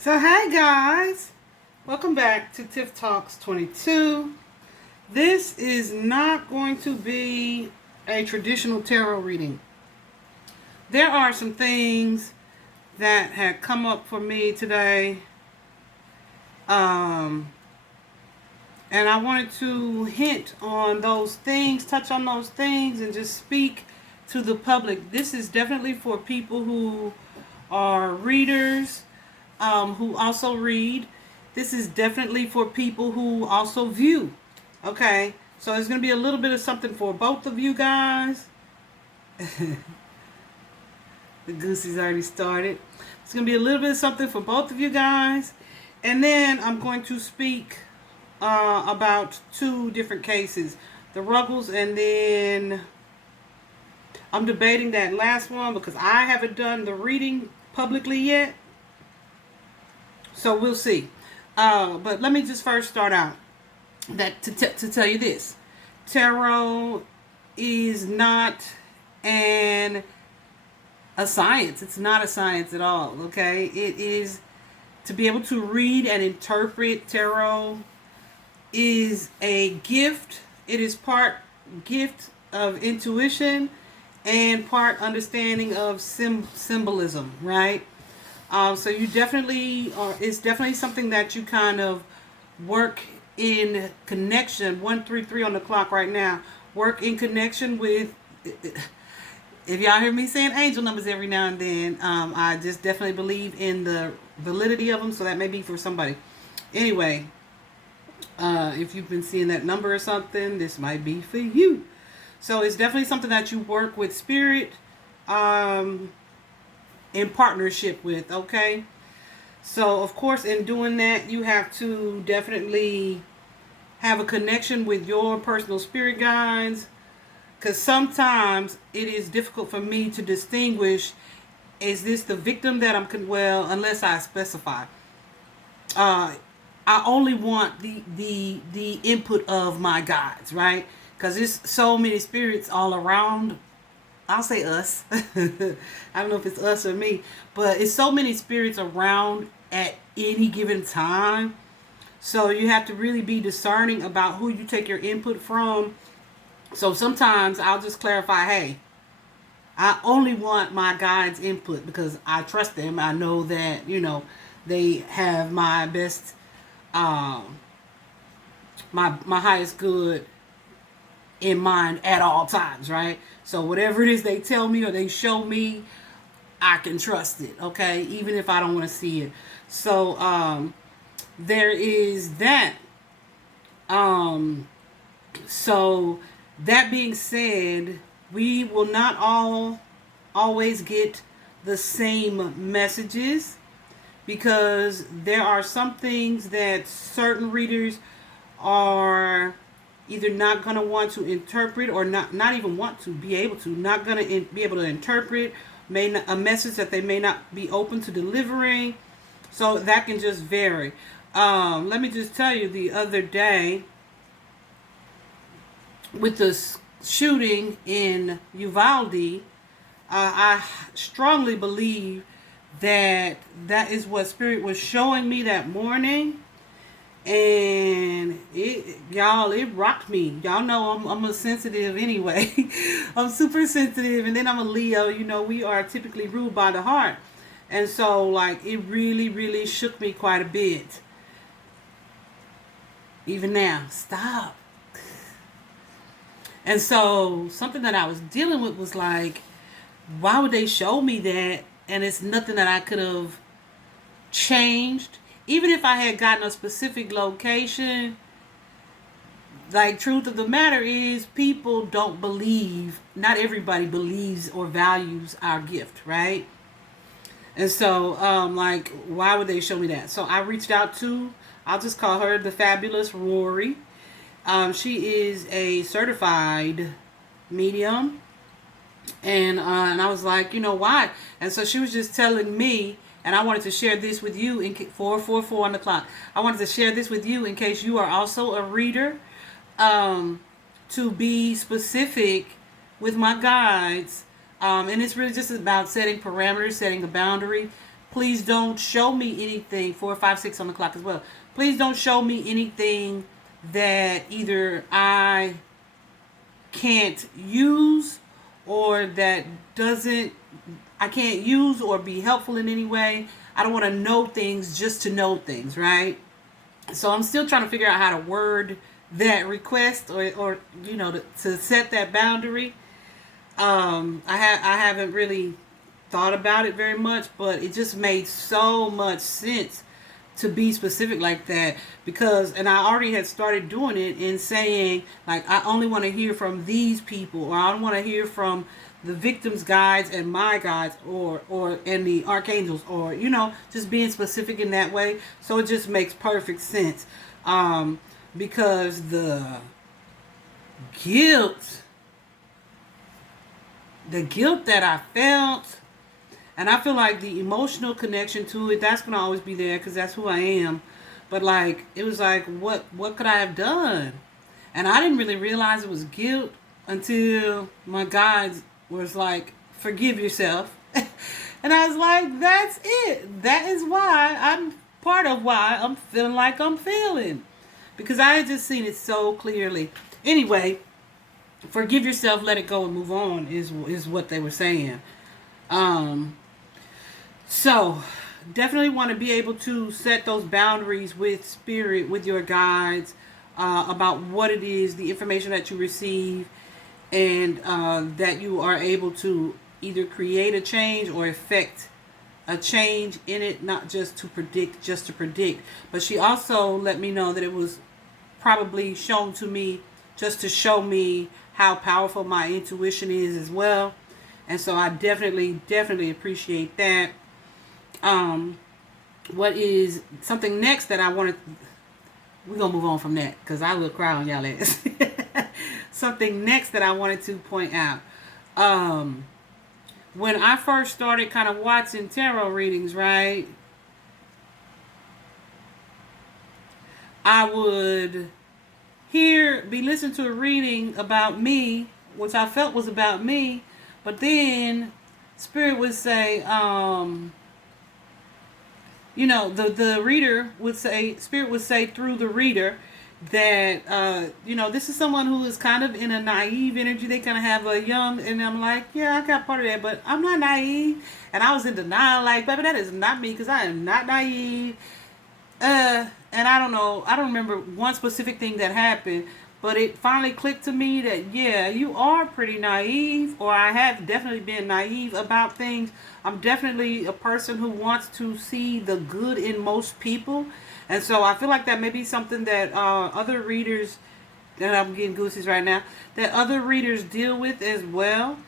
So hey guys, welcome back to Tiff Talks 22. This is not going to be a traditional tarot reading. There are some things that had come up for me today, um, and I wanted to hint on those things, touch on those things, and just speak to the public. This is definitely for people who are readers, who also read. This is definitely for people who also view. Okay, so it's going to be a little bit of something for both of you guys. The goosey's already started. It's going to be a little bit of something for both of you guys. And then I'm going to speak about two different cases. The Ruggles, and then I'm debating that last one because I haven't done the reading publicly yet. So we'll see. But let me just first start out that to tell you this. Tarot is not a science. It's not a science at all, okay? It is to be able to read and interpret tarot is a gift. It is part gift of intuition and part understanding of symbolism, right? So you definitely are. It's definitely something that you kind of work in connection. 133 on the clock right now. Work in connection with. If y'all hear me saying angel numbers every now and then, I just definitely believe in the validity of them. So that may be for somebody. Anyway, if you've been seeing that number or something, this might be for you. So it's definitely something that you work with spirit. In partnership with, okay? So, of course, in doing that, you have to definitely have a connection with your personal spirit guides, because sometimes it is difficult for me to distinguish, is this the victim that unless I specify. I only want the input of my guides, right? Because there's so many spirits all around. I'll say us. I don't know if it's us or me, but it's so many spirits around at any given time. So you have to really be discerning about who you take your input from. So sometimes I'll just clarify, hey, I only want my guide's input because I trust them. I know that, they have my best, my highest good in mind at all times, right? So whatever it is they tell me or they show me, I can trust it, okay? Even if I don't want to see it. So there is that. So that being said, we will not always get the same messages, because there are some things that certain readers are either not going to want to interpret, or not even want to be able to, not going to be able to interpret a message that they may not be open to delivering. So that can just vary. Let me just tell you, the other day with the shooting in Uvalde, I strongly believe that is what Spirit was showing me that morning. And it rocked me. Y'all know I'm a sensitive anyway. I'm super sensitive, and then I'm a Leo. We are typically ruled by the heart, and so like it really, really shook me quite a bit. Even now, stop. And so something that I was dealing with was like, why would they show me that? And it's nothing that I could have changed. Even if I had gotten a specific location, like, truth of the matter is, people don't believe, not everybody believes or values our gift, right? And so, like, why would they show me that? So I reached out to, I'll just call her the fabulous Rory. She is a certified medium. And I was like, why? And so she was just telling me, and I wanted to share this with you in 444 on the clock. I wanted to share this with you in case you are also a reader, to be specific with my guides. And it's really just about setting parameters, setting a boundary. Please don't show me anything. 4, 5, 6 on the clock as well. Please don't show me anything that either I can't use or that doesn't I can't use or be helpful in any way. I don't want to know things just to know things, right? So I'm still trying to figure out how to word that request or to set that boundary. I haven't really thought about it very much, but it just made so much sense to be specific like that, because and I already had started doing it in saying, like, I only want to hear from these people, or I don't want to hear from the victims' guides and my guides, or and the archangels, or just being specific in that way. So it just makes perfect sense, because the guilt the guilt that I felt, and I feel like the emotional connection to it, that's going to always be there because that's who I am. But like, it was like, what could I have done? And I didn't really realize it was guilt until my guides was like, forgive yourself. And I was like, that's it. That is why I'm part of why I'm feeling like I'm feeling. Because I had just seen it so clearly. Anyway, forgive yourself, let it go, and move on is what they were saying. So definitely want to be able to set those boundaries with spirit, with your guides, about what it is, the information that you receive, and that you are able to either create a change or effect a change in it, not just to predict, just to predict. But she also let me know that it was probably shown to me just to show me how powerful my intuition is as well. And so I definitely appreciate that. What is something next that I wanted, we're gonna move on from that because I will cry on y'all ass. Something next that I wanted to point out. When I first started kind of watching tarot readings, right, I would be listening to a reading about me, which I felt was about me, but then Spirit would say, the reader would say, Spirit would say through the reader that, this is someone who is kind of in a naive energy. They kind of have a young, and I'm like, yeah, I got part of that, but I'm not naive. And I was in denial, like, baby, that is not me, because I am not naive. And I don't know, I don't remember one specific thing that happened, but it finally clicked to me that, yeah, you are pretty naive, or I have definitely been naive about things. I'm definitely a person who wants to see the good in most people. And so I feel like that may be something that other readers, and I'm getting goosies right now, that other readers deal with as well.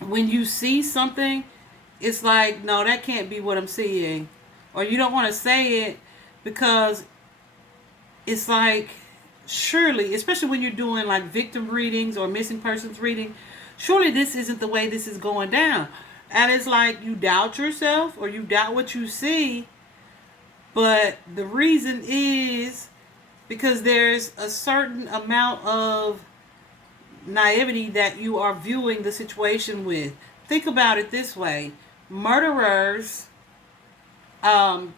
When you see something, it's like, no, that can't be what I'm seeing. Or you don't want to say it because it's like, surely, especially when you're doing like victim readings or missing persons reading, surely this isn't the way this is going down. And it's like you doubt yourself or you doubt what you see. But the reason is because there's a certain amount of naivety that you are viewing the situation with. Think about it this way. Murderers,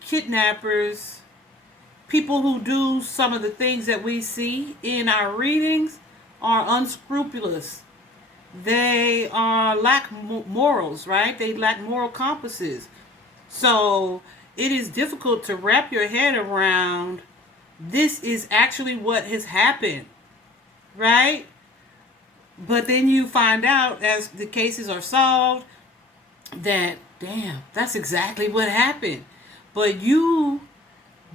kidnappers, people who do some of the things that we see in our readings are unscrupulous. They lack morals, right? They lack moral compasses. So it is difficult to wrap your head around this is actually what has happened, right? But then you find out as the cases are solved that, damn, that's exactly what happened. But you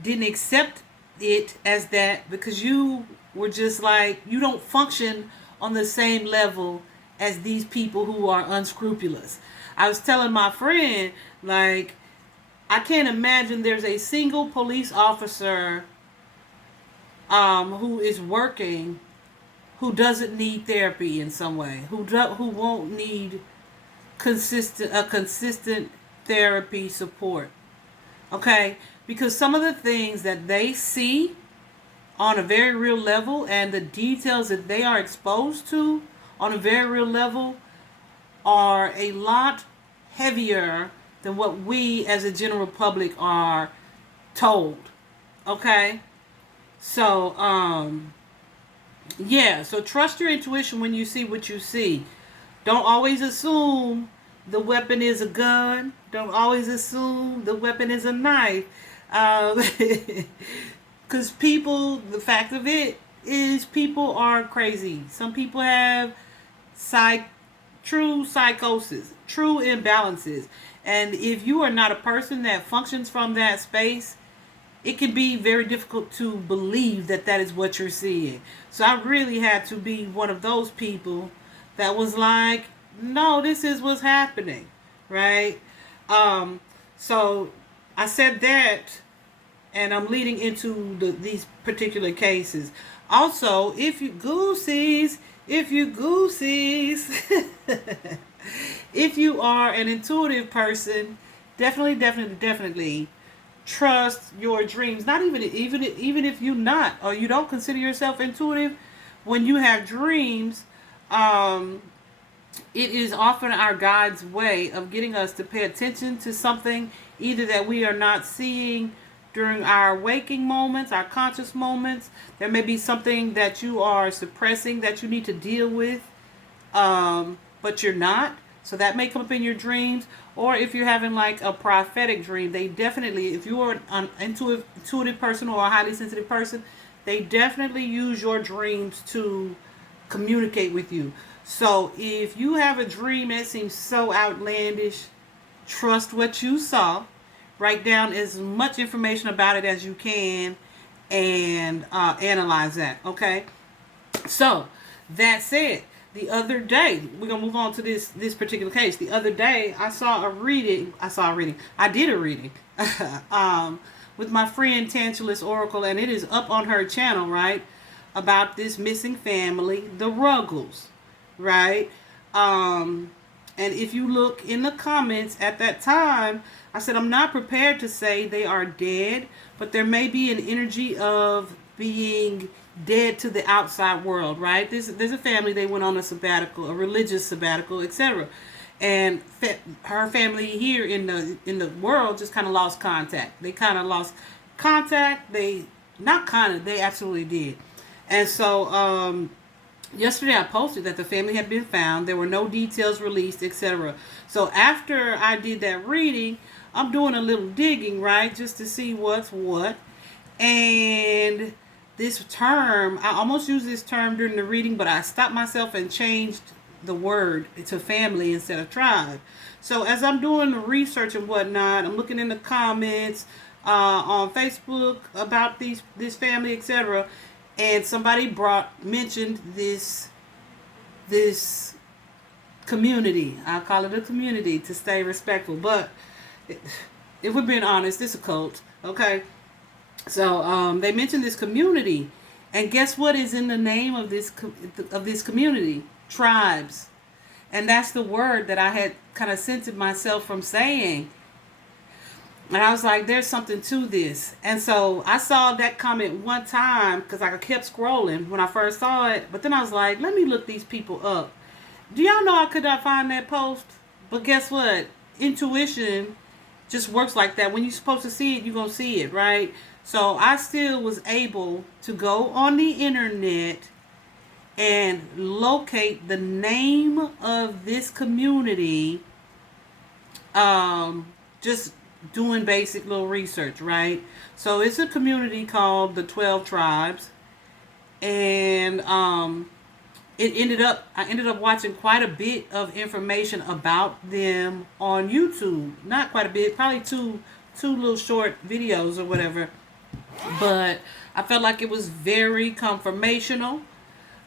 didn't accept it as that because you were just like, you don't function on the same level as these people who are unscrupulous. I was telling my friend, like, I can't imagine there's a single police officer who is working who doesn't need therapy in some way, who won't need consistent therapy support. Okay? Because some of the things that they see on a very real level and the details that they are exposed to on a very real level are a lot heavier than what we as a general public are told. Okay? So, yeah, so trust your intuition when you see what you see. Don't always assume the weapon is a gun. Don't always assume the weapon is a knife. Because people, the fact of it is, people are crazy. Some people have true psychosis, true imbalances. And if you are not a person that functions from that space, it can be very difficult to believe that that is what you're seeing. So I really had to be one of those people that was like, no, this is what's happening, right? So I said that, and I'm leading into these particular cases. Also, if you goosies, if if you are an intuitive person, definitely trust your dreams. Not even if you not, or you don't consider yourself intuitive, when you have dreams, it is often our guide's way of getting us to pay attention to something either that we are not seeing during our waking moments, our conscious moments. There may be something that you are suppressing that you need to deal with, but you're not. So that may come up in your dreams. Or if you're having like a prophetic dream, they definitely, if you are an intuitive person or a highly sensitive person, they definitely use your dreams to communicate with you. So if you have a dream that seems so outlandish, trust what you saw. Write down as much information about it as you can and analyze that. Okay? So, that said, the other day, we're going to move on to this particular case. The other day, I did a reading with my friend Tantalus Oracle, and it is up on her channel, right? About this missing family, the Ruggles, right? And if you look in the comments at that time, I said, I'm not prepared to say they are dead, but there may be an energy of being dead to the outside world, right? There's a family, they went on a sabbatical, a religious sabbatical, etc. And her family here in the world just kind of lost contact. They kind of lost contact. They absolutely did. And so, yesterday I posted that the family had been found. There were no details released, etc. So after I did that reading, I'm doing a little digging, right, just to see what's what. And this term, I almost used this term during the reading, but I stopped myself and changed the word to family instead of tribe. So as I'm doing the research and whatnot, I'm looking in the comments on Facebook about this family, etc. And somebody mentioned this community. I'll call it a community to stay respectful. But if we're being honest, it's a cult. Okay. So they mentioned this community. And guess what is in the name of this community? Tribes. And that's the word that I had kind of censored myself from saying. And I was like, there's something to this. And so I saw that comment one time because I kept scrolling when I first saw it. But then I was like, let me look these people up. Do y'all know I could not find that post? But guess what? Intuition just works like that. When you're supposed to see it, you're going to see it, right? So I still was able to go on the internet and locate the name of this community, just doing basic little research, right? So it's a community called the 12 Tribes, and I ended up watching quite a bit of information about them on YouTube. Not quite a bit, probably two little short videos or whatever. But I felt like it was very confirmational.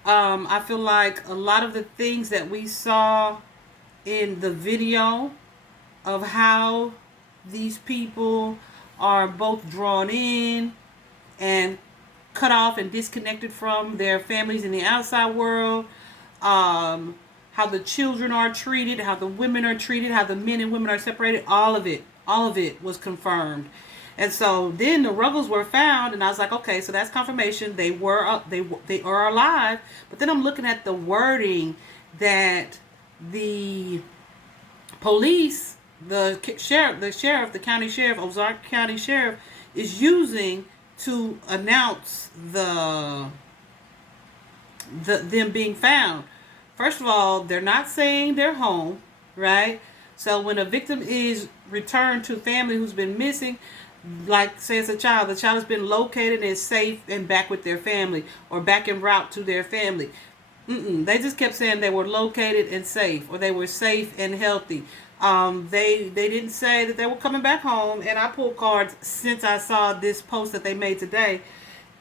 I feel like a lot of the things that we saw in the video of how these people are both drawn in and cut off and disconnected from their families in the outside world, how the children are treated, how the women are treated, how the men and women are separated, all of it was confirmed. And so then the Ruggles were found, and I was like, okay, so that's confirmation. They are alive. But then I'm looking at the wording that the police the county sheriff, Ozark County Sheriff, is using to announce them being found. First of all, they're not saying they're home, right? So when a victim is returned to family who's been missing, like says the child has been located and is safe and back with their family or back en route to their family. They just kept saying they were located and safe, or they were safe and healthy. They didn't say that they were coming back home. And I pulled cards since I saw this post that they made today,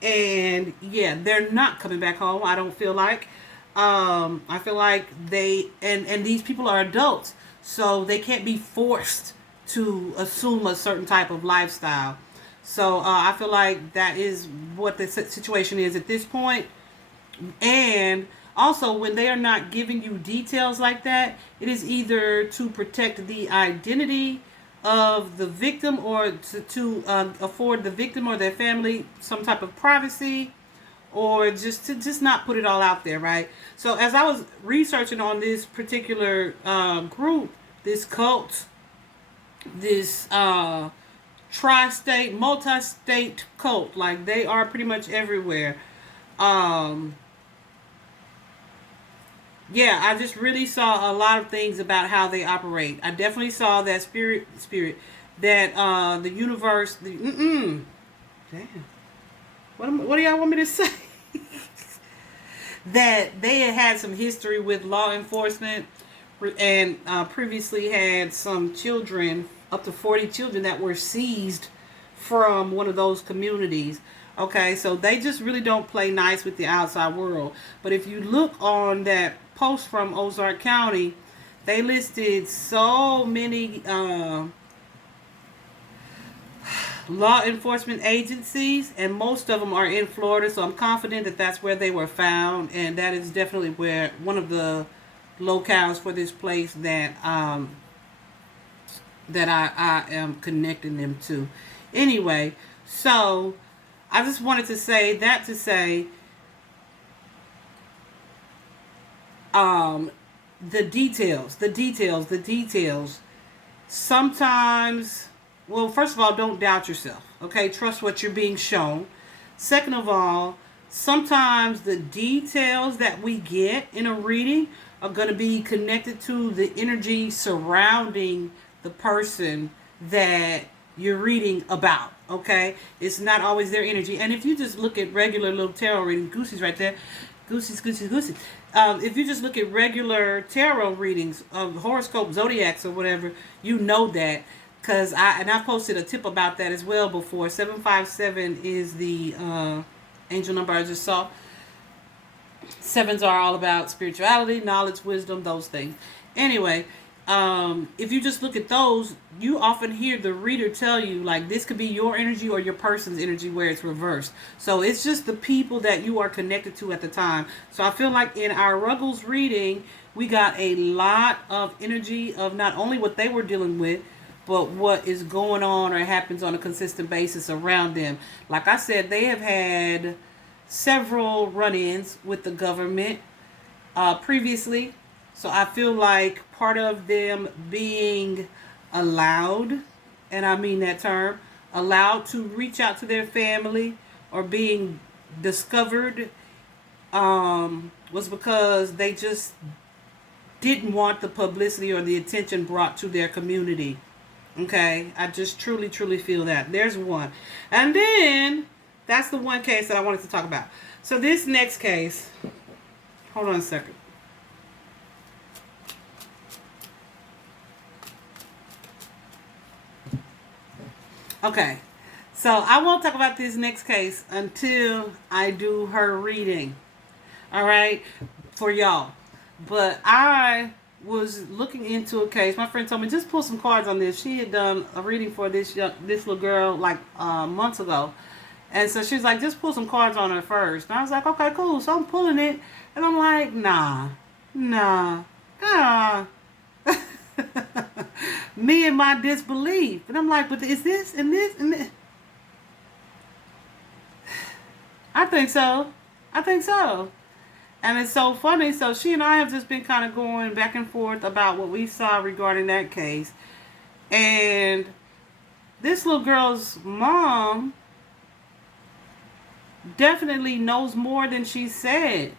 and yeah, they're not coming back home. I don't feel like. I feel like and these people are adults, so they can't be forced to assume a certain type of lifestyle. So I feel like that is what the situation is at this point. And also, when they are not giving you details like that, it is either to protect the identity of the victim, or to afford the victim or their family some type of privacy, or just to just not put it all out there, right? So as I was researching on this particular group, this cult, this tri-state, multi-state cult, like they are pretty much everywhere. Um, yeah, I just really saw a lot of things about how they operate. I definitely saw that spirit that the universe. Damn. What do y'all want me to say? That they had some history with law enforcement, and previously had some children, up to 40 children, that were seized from one of those communities. Okay, so they just really don't play nice with the outside world. But if you look on that post from Ozark County, they listed so many law enforcement agencies, and most of them are in Florida. So I'm confident that that's where they were found, and that is definitely where one of the locales for this place that I am connecting them to. Anyway, so I just wanted to say that to say the details. Sometimes, well, first of all, don't doubt yourself. Okay, trust what you're being shown. Second of all, sometimes the details that we get in a reading are going to be connected to the energy surrounding the person that you're reading about. Okay, it's not always their energy. And if you just look at regular little tarot reading, Goosey's right there, Goosey. If you just look at regular tarot readings of horoscope, zodiacs, or whatever, you know that. Because I've posted a tip about that as well before. 757 is the angel number I just saw. Sevens are all about spirituality, knowledge, wisdom, those things. Anyway, if you just look at those, you often hear the reader tell you, like, this could be your energy or your person's energy where it's reversed. So it's just the people that you are connected to at the time. So I feel like in our Ruggles reading, we got a lot of energy of not only what they were dealing with, but what is going on or happens on a consistent basis around them. Like I said, they have had several run-ins with the government previously. So I feel like part of them being allowed, and I mean that term, allowed to reach out to their family or being discovered, was because they just didn't want the publicity or the attention brought to their community. Okay, I just truly feel that. There's one. And then, that's the one case that I wanted to talk about. So this next case, hold on a second. Okay, so I won't talk about this next case until I do her reading. All right, for y'all. But I was looking into a case. My friend told me, just pull some cards on this. She had done a reading for this little girl like months ago. And so she was like, just pull some cards on her first. And I was like, okay, cool. So I'm pulling it. And I'm like, nah. Me and my disbelief. And I'm like, but is this and this and this? I think so. And it's so funny. So she and I have just been kind of going back and forth about what we saw regarding that case. And this little girl's mom definitely knows more than she said,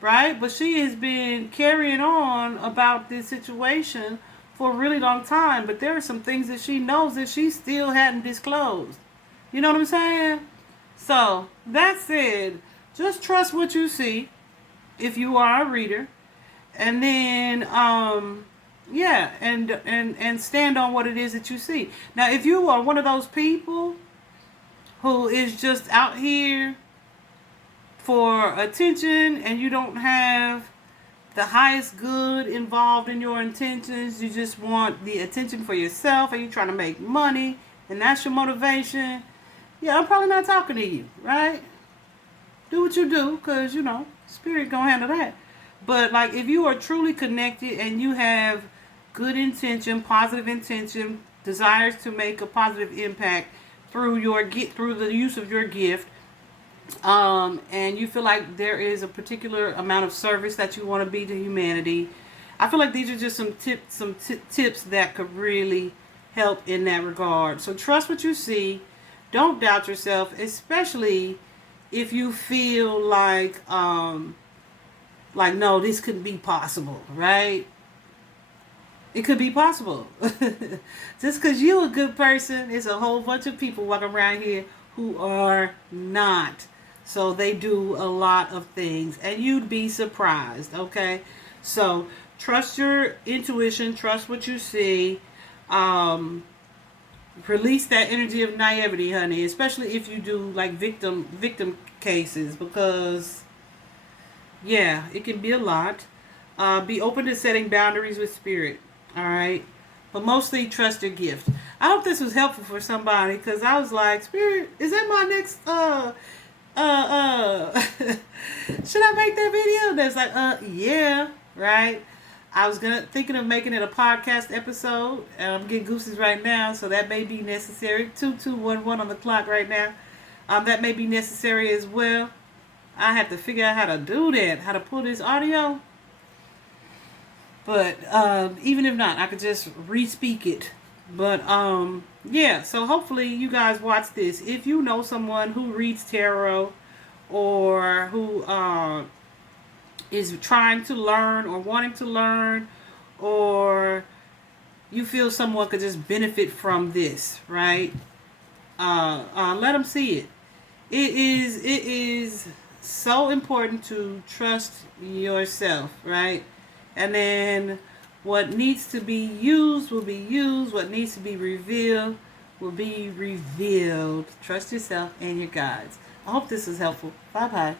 right? But she has been carrying on about this situation for a really long time. But there are some things that she knows that she still hadn't disclosed. You know what I'm saying? So, that said, just trust what you see if you are a reader. And then, yeah, and stand on what it is that you see. Now, if you are one of those people who is just out here for attention and you don't have the highest good involved in your intentions, you just want the attention for yourself and you're trying to make money and that's your motivation, yeah, I'm probably not talking to you, right? Do what you do, because, spirit gonna handle that. But, like, if you are truly connected and you have good intention, positive intention, desires to make a positive impact through the use of your gift, and you feel like there is a particular amount of service that you want to be to humanity, I feel like these are just some tips that could really help in that regard. So trust what you see. Don't doubt yourself, especially if you feel like no, this couldn't be possible, right? It could be possible. Just because you're a good person, there's a whole bunch of people walking around here who are not. So they do a lot of things, and you'd be surprised, okay? So trust your intuition, trust what you see. Release that energy of naivety, honey, especially if you do like victim cases, because yeah, it can be a lot. Be open to setting boundaries with spirit. All right, but mostly trust your gift. I hope this was helpful for somebody, because I was like, spirit, is that my next should I make that video? That's like, yeah, right. I was thinking of making it a podcast episode, and I'm getting gooses right now, so that may be necessary. 2211 on the clock right now. That may be necessary as well. I have to figure out how to do that, how to pull this audio. But even if not, I could just re-speak it. But yeah, so hopefully you guys watch this. If you know someone who reads tarot, or who is trying to learn or wanting to learn, or you feel someone could just benefit from this, right? Let them see it. It is so important to trust yourself, right? And then what needs to be used will be used. What needs to be revealed will be revealed. Trust yourself and your guides. I hope this is helpful. Bye-bye.